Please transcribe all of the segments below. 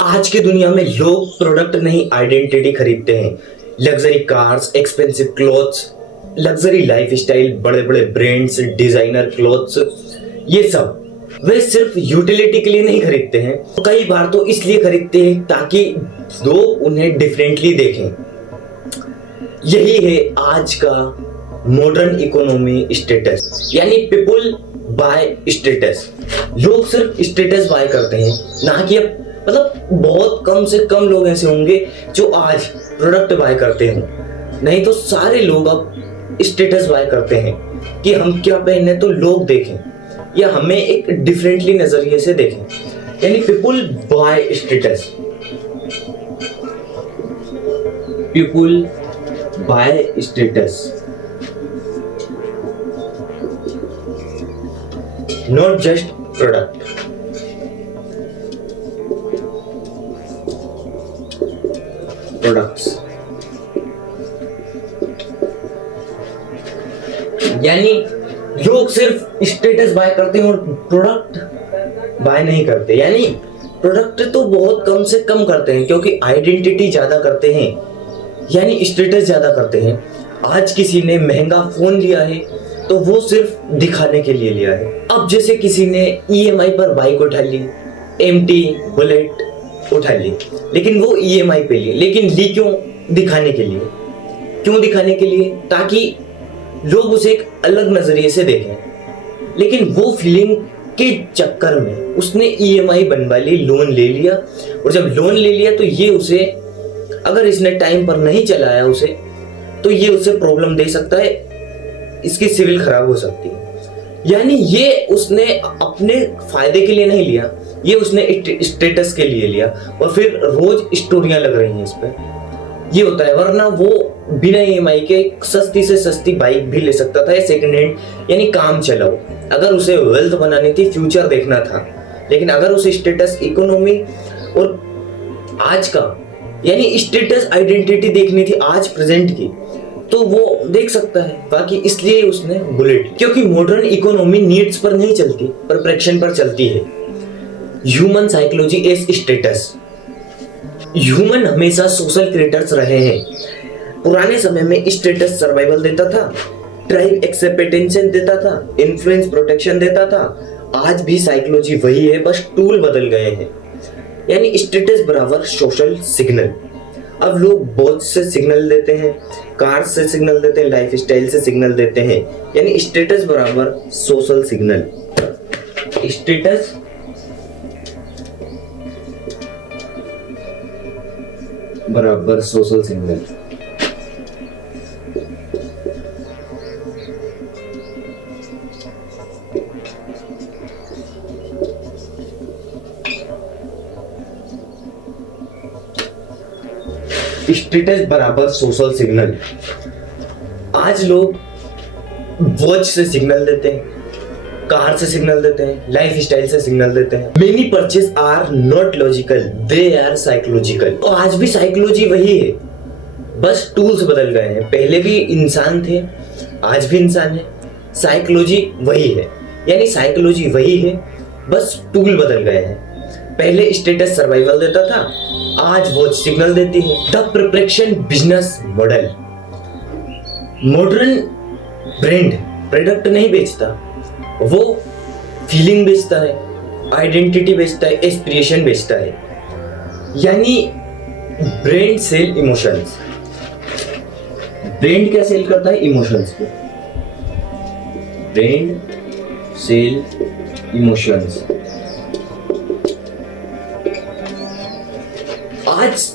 आज की दुनिया में लोग प्रोडक्ट नहीं आइडेंटिटी खरीदते हैं। Luxury cars, expensive clothes, luxury lifestyle, बड़े बड़े ब्रांड्स, डिजाइनर क्लोथ्स, ये सब वे सिर्फ यूटिलिटी के लिए नहीं खरीदते हैं। कई बार तो इसलिए खरीदते हैं ताकि लोग उन्हें डिफरेंटली देखें। यही है आज का मॉडर्न इकोनॉमी स्टेटस, यानी पीपल बाय स्टेटस। लोग सिर्फ स्टेटस बाय करते हैं, ना कि बहुत कम से कम लोग ऐसे होंगे जो आज प्रोडक्ट बाय करते हो। नहीं तो सारे लोग अब स्टेटस बाय करते हैं कि हम क्या पहने तो लोग देखें या हमें एक डिफरेंटली नजरिए से देखें, यानी people by status. People by status, not just product. Products यानी लोग सिर्फ स्टेटस बाय करते हैं और प्रोडक्ट बाय नहीं करते। यानी प्रोडक्ट तो बहुत कम से कम करते हैं क्योंकि आइडेंटिटी ज्यादा करते हैं, यानी स्टेटस ज्यादा करते हैं। आज किसी ने महंगा फोन लिया है तो वो सिर्फ दिखाने के लिए लिया है। अब जैसे किसी ने EMI पर बाइक उठा ली, MT बुलेट उठा ली, लेकिन वो EMI पे ली, लेकिन ली क्यों? दिखाने के लिए। क्यों दिखाने के लिए? ताकि लोग उसे एक अलग नजरिए से देखें। लेकिन वो फीलिंग के चक्कर में उसने EMI बनवा ली, लोन ले लिया, और जब लोन ले लिया तो ये उसे, अगर इसने टाइम पर नहीं चलाया उसे, तो ये उसे प्रॉब्लम दे सकता है, इसकी सिविल खराब हो सकती है। यानी ये उसने अपने फायदे के लिए नहीं लिया, ये उसने स्टेटस के लिए लिया, और फिर रोज स्टोरियां लग रही हैं इस पे। ये होता है, वरना वो बिना EMI के सस्ती से सस्ती बाइक भी ले सकता था, सेकंड हैंड, यानी काम चलाओ। अगर उसे वेल्थ बनानी थी, फ्यूचर देखना था, लेकिन अगर उसे स्टेटस इकोनॉमी और आज का यानी स्टेटस आइडेंटिटी देखनी थी आज प्रेजेंट की, तो वो देख सकता है। बाकी इसलिए उसने बुलेट, क्योंकि मॉडर्न इकोनॉमी नीड्स पर नहीं चलती, परफेक्शन पर चलती है। Human psychology as status. Human हमेशा सोशल क्रिएटर्स रहे हैं। पुराने समय में स्टेटस सर्वाइवल देता था, ट्राइब एक्सेप्टेंशन देता था, इन्फ्लुएंस प्रोटेक्शन देता था। आज भी साइकोलॉजी वही है, बस टूल बदल गए हैं। यानी स्टेटस बराबर सोशल सिग्नल। अब लोग वॉच से सिग्नल देते हैं, कार से सिग्नल देते हैं, लाइफस्टाइल से सिग्नल देते हैं। यानी स्टेटस बराबर सोशल सिग्नल। स्टेटस बराबर सोशल सिग्नल। स्टेटस बराबर सोशल सिग्नल। आज लोग वॉच से सिग्नल देते हैं, कार से सिग्नल देते हैं, लाइफ स्टाइल से सिग्नल देते हैं। Many purchase are not logical, they are psychological. तो आज भी साइकोलॉजी वही है, बस टूल्स बदल गए हैं। पहले भी इंसान थे, आज भी इंसान है, साइकोलॉजी वही है। यानी साइकोलॉजी वही है, बस टूल बदल गए हैं। पहले स्टेटस सर्वाइवल देता था, आज वॉच सिग्नल देती है। The preparation business model. Modern brand product नहीं बेचता, वो फीलिंग बेचता है, आइडेंटिटी बेचता है, एस्पिरेशन बेचता है। यानी ब्रांड सेल इमोशंस। ब्रांड क्या सेल करता है? इमोशंस को। Brand sell emotions. आज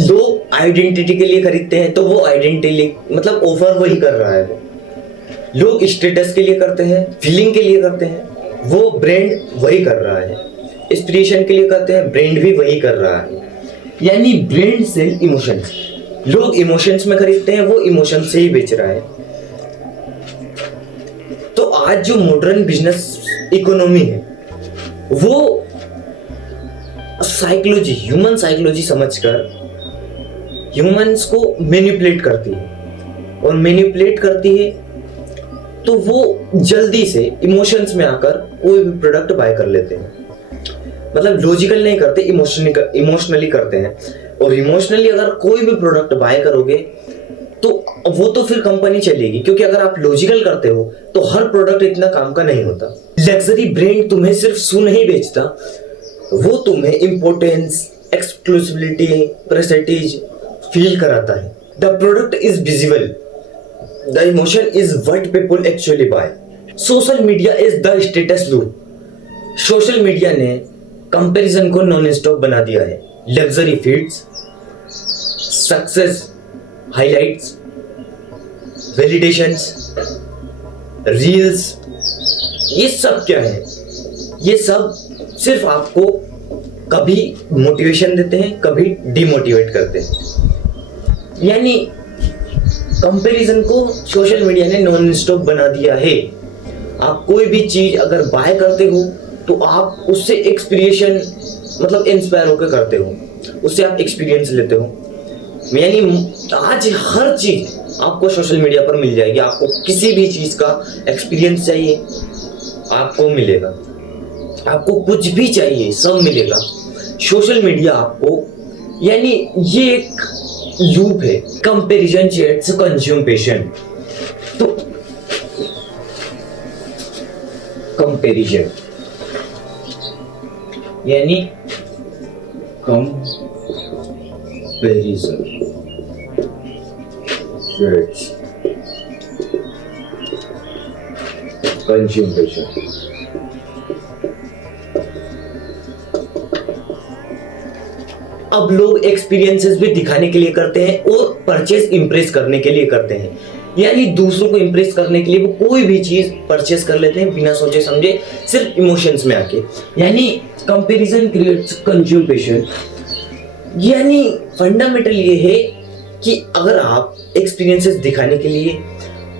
लोग आइडेंटिटी के लिए खरीदते हैं, तो वो आइडेंटिटी ऑफर वही कर रहा है। लोग स्टेटस के लिए करते हैं, फीलिंग के लिए करते हैं, वो ब्रांड वही कर रहा है। इंस्पिरेशन के लिए करते हैं, ब्रांड भी वही कर रहा है। यानी ब्रांड सेल इमोशंस। लोग इमोशंस में खरीदते हैं, वो इमोशन से ही बेच रहा है। तो आज जो मॉडर्न बिजनेस इकोनॉमी है, वो साइकोलॉजी, ह्यूमन साइकोलॉजी समझकर ह्यूमंस को मैनिपुलेट करती है, और मैनिपुलेट करती है तो वो जल्दी से इमोशंस में आकर कोई भी प्रोडक्ट बाय कर लेते हैं। मतलब लॉजिकल नहीं करते, इमोशनली करते हैं। और इमोशनली अगर कोई भी प्रोडक्ट बाय करोगे तो वो तो फिर कंपनी चलेगी, क्योंकि अगर आप लॉजिकल करते हो तो हर प्रोडक्ट इतना काम का नहीं होता। लग्जरी ब्रांड तुम्हें सिर्फ सू नहीं बेचता, वो तुम्हें इंपॉर्टेंस, एक्सक्लूसिविटी, प्रेस्टीज फील कराता है। The product is visible, the emotion is what people actually buy. Social media is the status loop. Social media ने कंपैरिजन को नॉन स्टॉप बना दिया है। Luxury feeds, success highlights, validations, reels, ये सब क्या है? ये सब सिर्फ आपको कभी मोटिवेशन देते हैं, कभी डिमोटिवेट करते हैं। यानी कंपैरिजन को सोशल मीडिया ने नॉन स्टॉप बना दिया है। आप कोई भी चीज अगर बाय करते हो तो आप उससे एक्सपीरियंस, मतलब इंस्पायर होकर करते हो, उससे आप एक्सपीरियंस लेते हो। यानी आज हर चीज आपको सोशल मीडिया पर मिल जाएगी। आपको किसी भी चीज का एक्सपीरियंस चाहिए आपको मिलेगा, आपको कुछ भी चाहिए सब मिलेगा सोशल मीडिया आपको। यानी ये एक लूप है, कंपैरिजन चैट्स कंज्यूम पेशेंट। तो कंपैरिजन यानी कंपैरिजन चैट्स कंज्यूम पेशेंट। अब लोग एक्सपीरियंसेस भी दिखाने के लिए करते हैं और परचेज इंप्रेस करने के लिए करते हैं। यानी दूसरों को इंप्रेस करने के लिए वो कोई भी चीज परचेज कर लेते हैं बिना सोचे समझे, सिर्फ इमोशंस में आके। यानी कंपैरिजन क्रिएट्स कंज्यूमेशन। यानी फंडामेंटल ये है कि अगर आप एक्सपीरियंसेस दिखाने के लिए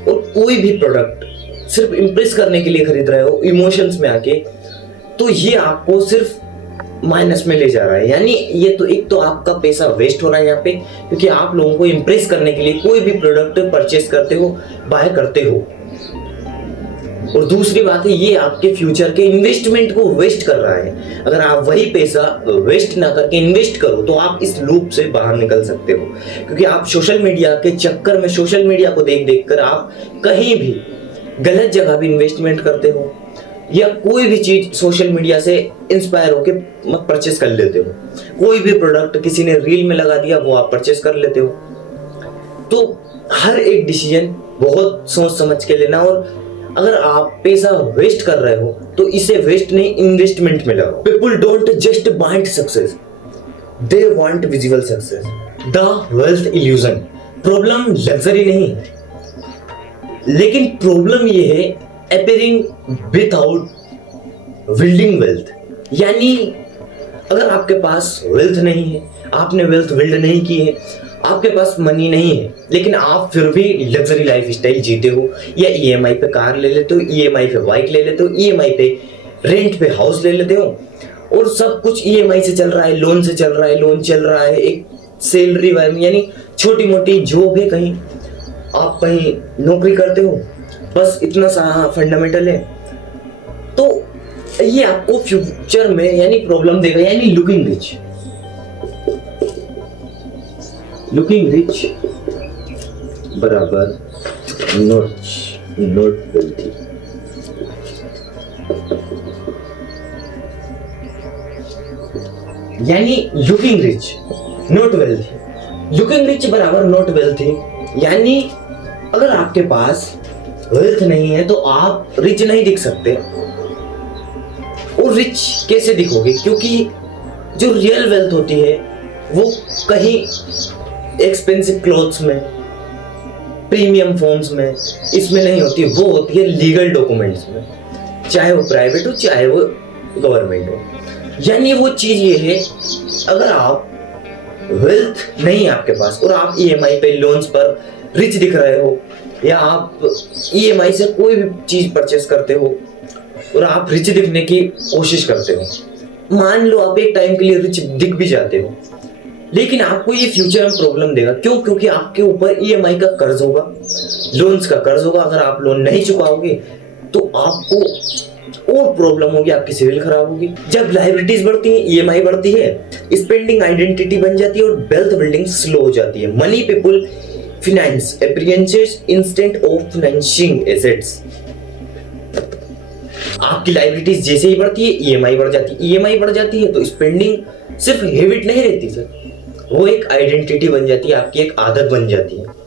और कोई भी प्रोडक्ट सिर्फ इंप्रेस करने के लिए खरीद रहे हो इमोशंस में आके, तो ये आपको सिर्फ माइनस में ले जा रहा है। यानी ये तो एक तो आपका पैसा वेस्ट हो रहा है यहाँ पे, क्योंकि आप लोगों को इंप्रेस करने के लिए कोई भी प्रोडक्ट परचेस करते हो, बाय करते हो। और दूसरी बात है, ये आपके फ्यूचर के इन्वेस्टमेंट को वेस्ट कर रहा है। अगर आप वही पैसा वेस्ट ना करके इन्वेस्ट करो तो आप इस लूप से बाहर निकल सकते हो। क्योंकि आप सोशल मीडिया के चक्कर में, सोशल मीडिया को देख देख कर आप कहीं भी गलत जगह भी इन्वेस्टमेंट करते हो, या कोई भी चीज सोशल मीडिया से इंस्पायर होके मत परचेस कर लेते हो। कोई भी प्रोडक्ट किसी ने रील में लगा दिया वो आप परचेस कर लेते हो। तो हर एक डिसीजन बहुत सोच समझ के लेना। और अगर आप पैसा वेस्ट कर रहे हो तो इसे वेस्ट नहीं, इन्वेस्टमेंट में लगाओ। People don't just want success, they want visible success. The wealth illusion. Problem luxury नहीं है, लेकिन प्रॉब्लम ये है appearing without building wealth। यानी अगर आपके पास वेल्थ नहीं है, आपने वेल्थ बिल्ड नहीं की है, आपके पास मनी नहीं है, लेकिन आप फिर भी लग्जरी लाइफ स्टाइल जीते हो, या ईएमआई पे कार ले लेते हो, ईएमआई पे बाइक ले लेते हो, ईएमआई पे रेंट पे हाउस ले लेते हो, और सब कुछ ईएमआई से चल रहा है, लोन से चल रहा है, लोन चल रहा है, एक सैलरी यानी छोटी मोटी जॉब है, कहीं आप कहीं नौकरी करते हो, बस इतना सा फंडामेंटल है। तो ये आपको फ्यूचर में यानी प्रॉब्लम देगा। यानी लुकिंग रिच बराबर नॉट वेल्थी। यानी looking rich not wealthy, looking rich बराबर नॉट वेल्थी। यानी अगर आपके पास वेल्थ नहीं है तो आप रिच नहीं दिख सकते। और रिच कैसे दिखोगे? क्योंकि जो रियल वेल्थ होती है वो कहीं एक्सपेंसिव क्लोथ्स में, प्रीमियम फोन्स में, इसमें नहीं होती। वो होती है लीगल डॉक्यूमेंट्स में, चाहे वो प्राइवेट हो चाहे वो गवर्नमेंट हो। यानी वो चीज ये है, अगर आप वेल्थ नहीं है आपके पास और आप ईएमआई पे, लोन्स पर रिच दिख रहे हो, या आप ईएमआई से कोई भी चीज परचेस करते हो और आप रिच दिखने की कोशिश करते हो, मान लो आप एक टाइम के लिए रिच दिख भी जाते हो, लेकिन आपको ये फ्यूचर में प्रॉब्लम देगा। क्यों? क्योंकि आपके ऊपर ईएमआई का कर्ज होगा, लोन्स का कर्ज होगा। अगर आप लोन नहीं चुकाओगे तो आपको और प्रॉब्लम होगी, आपकी सिविल खराब होगी। जब लाइबिलिटीज बढ़ती हैं, ईएमआई बढ़ती है, स्पेंडिंग आइडेंटिटी बन जाती है और वेल्थ बिल्डिंग स्लो हो जाती है। Many people finance appliances instead of financing assets. आपकी लाइबिलिटीज जैसे ही बढ़ती है, ईएमआई बढ़ जाती है, ईएमआई बढ़ जाती है तो स्पेंडिंग सिर्फ हैबिट नहीं रहती सर, वो एक आइडेंटिटी बन जाती है, आपकी एक आदत बन जाती है।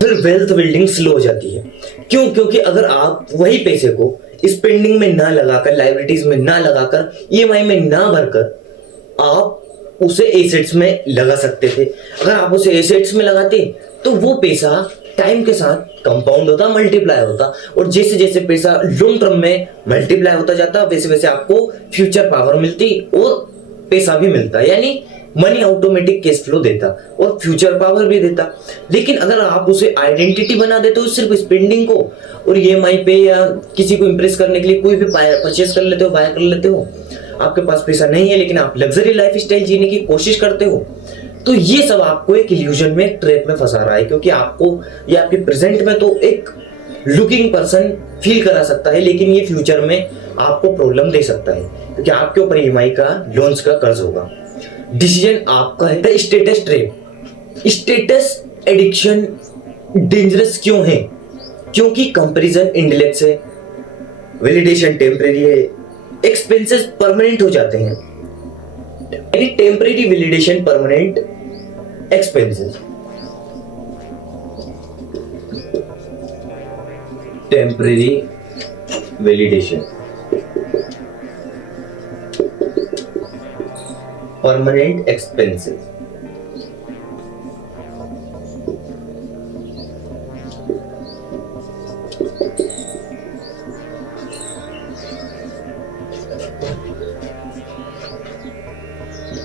फिर वेल्थ बिल्डिंग स्लो हो जाती है। क्यों? क्योंकि अगर आप वही पैसे को स्पेंडिंग में ना लगाकर, लाइबिलिटीज में ना लगाकर, ईएमआई में ना भरकर आप उसे एसेट्स में लगा सकते थे। अगर आप उसे एसेट्स में लगाते तो वो पैसा टाइम के साथ कंपाउंड होता, मल्टीप्लाई होता, और जैसे जैसे पैसा लॉन्ग टर्म में मल्टीप्लाई होता जाता वैसे वैसे आपको फ्यूचर पावर मिलती और पैसा भी मिलता, यानी मनी ऑटोमेटिक कैश फ्लो देता और फ्यूचर पावर भी देता। लेकिन अगर आप उसे आइडेंटिटी बना देते हो सिर्फ स्पेंडिंग को, और ईएमआई पे या किसी को इंप्रेस करने के लिए कोई भी परचेस कर लेते हो, बाय कर लेते हो, आपके पास पैसा नहीं है लेकिन आप लग्जरी लाइफ स्टाइल जीने की कोशिश करते हो, तो ये सब आपको एक इल्यूजन में, एक ट्रैप में फंसा रहा है। क्योंकि आपको ये आपके प्रेजेंट में तो एक लुकिंग पर्सन फील करा सकता है, लेकिन ये फ्यूचर में आपको प्रॉब्लम दे सकता है क्योंकि आपके ऊपर ईएमआई का, लोन्स का कर्ज होगा। डिसीजन आपका है। Status trap, status addiction dangerous क्यों है? क्योंकि कंपैरिजन इंटेलेक्ट है, वैलिडेशन टेम्परेरी है, एक्सपेंसेस परमानेंट हो जाते हैं, यानी temporary validation, permanent expenses. Temporary validation, permanent expenses.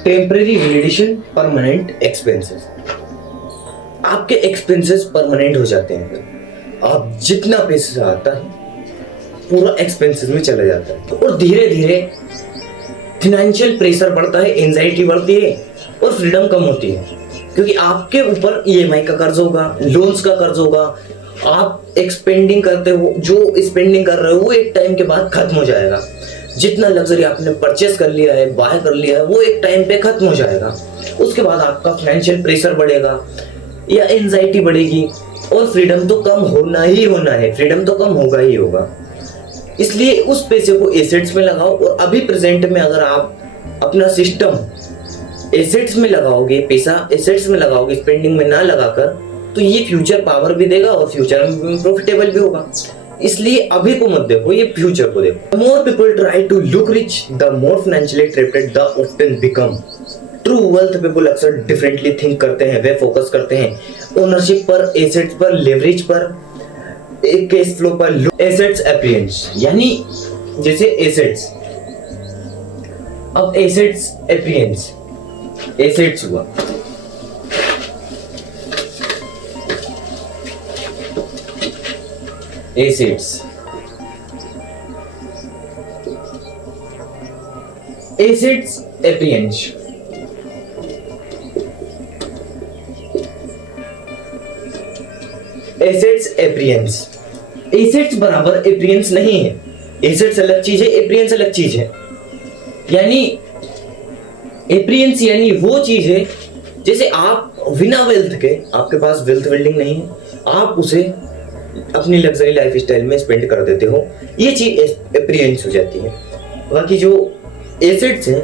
Temporary validation, permanent expenses. आपके एक्सपेंसेस परमानेंट हो जाते हैं। आप जितना पैसा आता है पूरा एक्सपेंसेस में चला जाता है और धीरे धीरे फाइनेंशियल प्रेशर बढ़ता है, एंजाइटी बढ़ती है और फ्रीडम कम होती है क्योंकि आपके ऊपर ईएमआई का कर्ज होगा, लोन्स का कर्ज होगा। आप एक्सपेंडिंग करते हो, जो स्पेंडिंग कर रहे हो वो एक टाइम के बाद खत्म हो जाएगा। जितना लग्जरी आपने परचेस कर लिया है, बाय कर लिया है, वो एक टाइम पे खत्म हो जाएगा। उसके बाद आपका फाइनेंशियल प्रेशर बढ़ेगा या एंजाइटी बढ़ेगी और फ्रीडम तो कम होना ही होना है, फ्रीडम तो कम होगा ही होगा। इसलिए उस पैसे को एसेट्स में लगाओ। और अभी प्रेजेंट में अगर आप अपना सिस्टम एसेट्स में लगाओगे, पैसा एसेट्स में लगाओगे, स्पेंडिंग में ना लगाकर, तो ये फ्यूचर पावर भी देगा और फ्यूचर में प्रॉफिटेबल भी होगा। इसलिए अभी को मत देखो, ये फ्यूचर को देखो। More people try to look rich, the more financially trapped they often become. True wealth people अक्सर डिफरेंटली थिंक करते हैं, वे फोकस करते हैं ओनरशिप पर, एसेट्स पर, लेवरेज पर, एक केस फ्लो पर, एसेट्स अपीयरेंस, यानी जैसे एसेट्स, अब एसेट्स अपीयरेंस, एसेट्स हुआ, assets, assets appearance, assets appearance. Assets बराबर अपीयरेंस नहीं है। एसेट्स अलग चीज है, अपीयरेंस अलग चीज है। यानी अपीयरेंस यानी वो चीज है जैसे आप बिना वेल्थ के, आपके पास वेल्थ बिल्डिंग नहीं है, आप उसे अपनी लग्जरी लाइफ स्टाइल में स्पेंड कर देते हो, ये चीज अपीयरेंस हो जाती है। बाकी जो एसेट्स हैं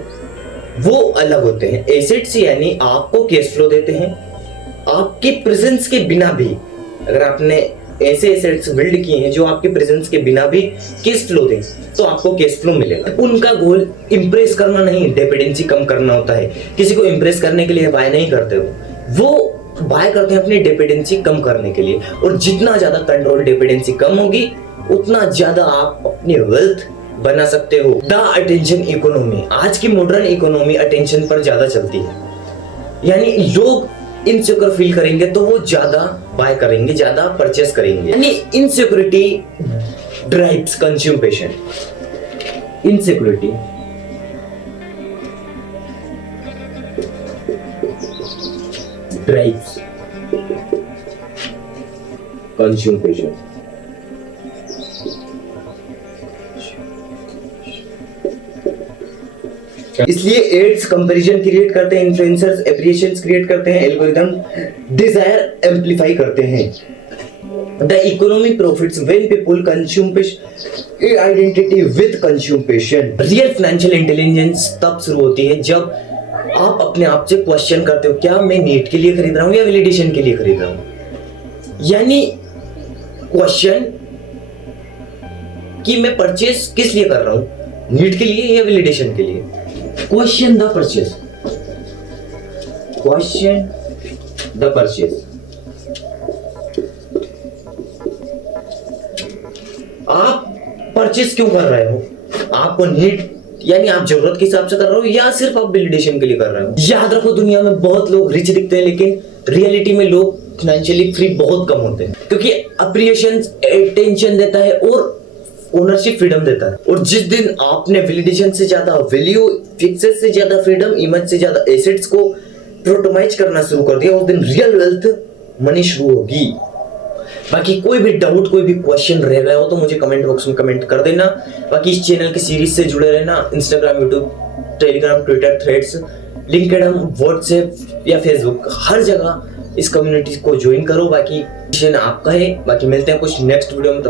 वो अलग होते हैं। एसेट्स यानी आपको कैश फ्लो देते हैं, आपके प्रेजेंस के बिना भी। अगर आपने ऐसे एसेट्स बिल्ड किए हैं जो आपके प्रेजेंस के बिना भी कैश फ्लो दें तो आपको कैश फ्लो मिलेगा। उनका गोल इंप्रेस करना नहीं, डिपेंडेंसी कम करना होता है। किसी को इंप्रेस करने के लिए बाय नहीं करते हो, वो बाय करते हैं अपनी डिपेंडेंसी कम करने के लिए। और जितना ज्यादा कंट्रोल डिपेंडेंसी कम होगी उतना ज्यादा आप अपनी वेल्थ बना सकते हो। द अटेंशन इकोनॉमी, आज की मॉडर्न इकोनॉमी अटेंशन पर ज्यादा चलती है। यानी लोग इनसिक्योर फील करेंगे तो वो ज्यादा बाय करेंगे, ज्यादा परचेस करेंगे। यानी insecurity drives consummation, insecurity drives consummation. इसलिए एड्स कंपैरिजन क्रिएट करते हैं, इन्फ्लुएंसर्स एप्रिसिएशंस क्रिएट करते हैं, एल्गोरिदम डिजायर एम्पलीफाई करते हैं। The economy profits when people consume identity with consumption. Real financial intelligence तब शुरू होती है जब आप अपने आप से क्वेश्चन करते हो, क्या मैं नीड के लिए खरीद रहा हूँ या वैलिडेशन के लिए खरीद रहा हूँ। यानी क्वेश्चन कि मैं परचेस किस लिए कर रहा हूँ, नीड के लिए या वैलिडेशन के लिए। Question the purchase, question the purchase. आप परचेस क्यों कर रहे हो, आपको नीड यानी आप जरूरत के हिसाब से कर रहे हो या सिर्फ आप वैलिडेशन के लिए कर रहे हो। याद रखो, दुनिया में बहुत लोग रिच दिखते हैं लेकिन रियलिटी में लोग फाइनेंशियली फ्री बहुत कम होते हैं, क्योंकि अप्रिसिएशन अटेंशन देता है और ओनरशिप फ्रीडम देता है। और जिस दिन आपने वैलिडेशन से ज्यादा वैल्यू, फिक्सेस से ज्यादा फ्रीडम, इमेज से ज्यादा एसेट्स को प्रोटोमाइज करना शुरू कर दिया, उस दिन रियल वेल्थ मनी शुरू होगी। बाकी कोई भी डाउट, कोई भी क्वेश्चन रह गया हो तो मुझे कमेंट बॉक्स में कमेंट कर देना। बाकी इस चैनल की सीरीज से जुड़े रहना, Instagram, YouTube, Telegram, Twitter, threads, LinkedIn, WhatsApp या फेसबुक, हर जगह इस कम्युनिटी को ज्वाइन करो। बाकी आपका है। बाकी मिलते हैं कुछ नेक्स्ट वीडियो में।